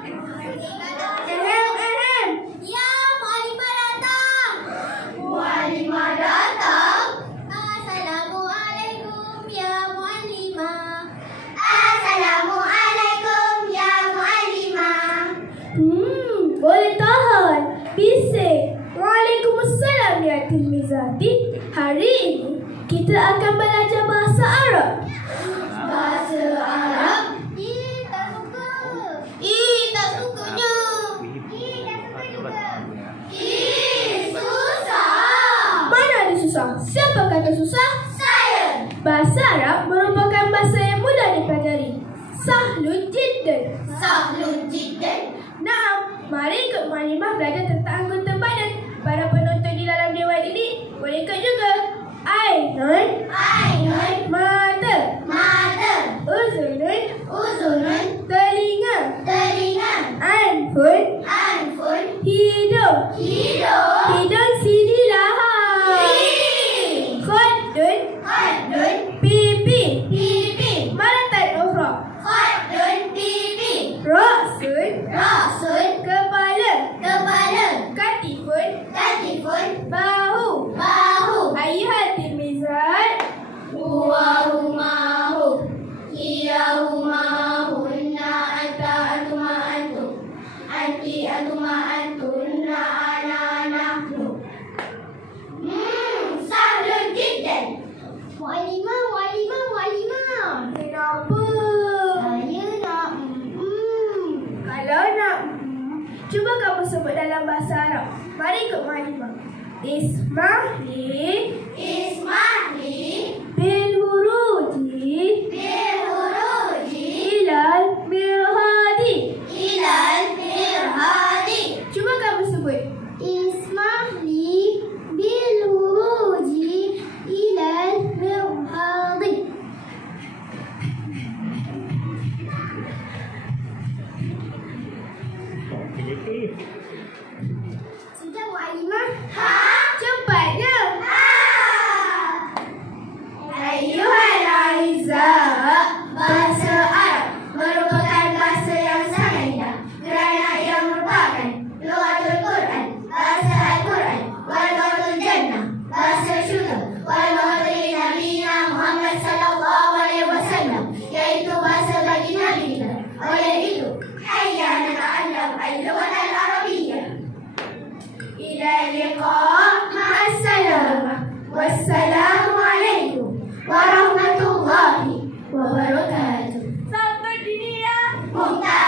Ya, Muallimah datang. Muallimah datang. Assalamualaikum ya Muallimah. Assalamualaikum ya Muallimah. Boleh tahan. Bising. Waalaikumsalam ya Tilmizati. Hari ini kita akan belajar bahasa Arab. Bahasa Arab? Tak suka. Tak sukanya. Tak suka juga. Susah. Mana ada susah? Siapa kata susah? Saya. Bahasa Arab merupakan bahasa yang mudah dipelajari. Sahlun jiddan. Sahlun jiddan. Naam, mari ikut Muallimah belajar tentang anggota badan. Para penonton di dalam dewan ini boleh ikut juga. Ainun. Ainun. Mata. Mata. Uzunun. Uzunun. Telinga. Telinga. Anfun. Anfun. Hidung. Hidung. Hidung sini lahar. Khaddun. Khaddun. Pipi. Pipi. Maratan ukhra. Khaddun. Pipi. Ra'sun. Ra'sun. Kepala. Kepala. Katifun. Katifun. Bahu. Bahu. Ayuhat tilmizat. Huwahu ma'ahu. Hiyahu ma'ahunna. Anta antuma antum. Anti antuma antunna. Ana nahnu. Sahlun jiddan. Muallimah, Muallimah, Muallimah. Kenapa? Saya nak Kalau nak cuba kamu sebut dalam bahasa Arab. Mari ikut Muallimah. Ismahli Ismahli bil huruji bilhuruji ilal mirhadi. ilal mirhadi. Cuba kamu sebut. Ismahli bilhuruji ilal mirhadi. Sudah Muallimah? Cepatnya. Ayyuhal a'izza', bahasa Arab merupakan bahasa yang sangat indah kerana ia merupakan lughatul Quran, bahasa Al-Quran, wal lughatul jannah, bahasa syurga, wal lughatul nabiyina Muhammad sallallahu alaihi wasallam, iaitu bahasa bagi Nabi kita. Oleh itu, hayya nata'allam al-lughah al-arabiyyah. Ila liqa', ma'as-salamah, wassalamu alaikum warahmatullahi wabarakatuh. Sampai dunia. Mumtaz.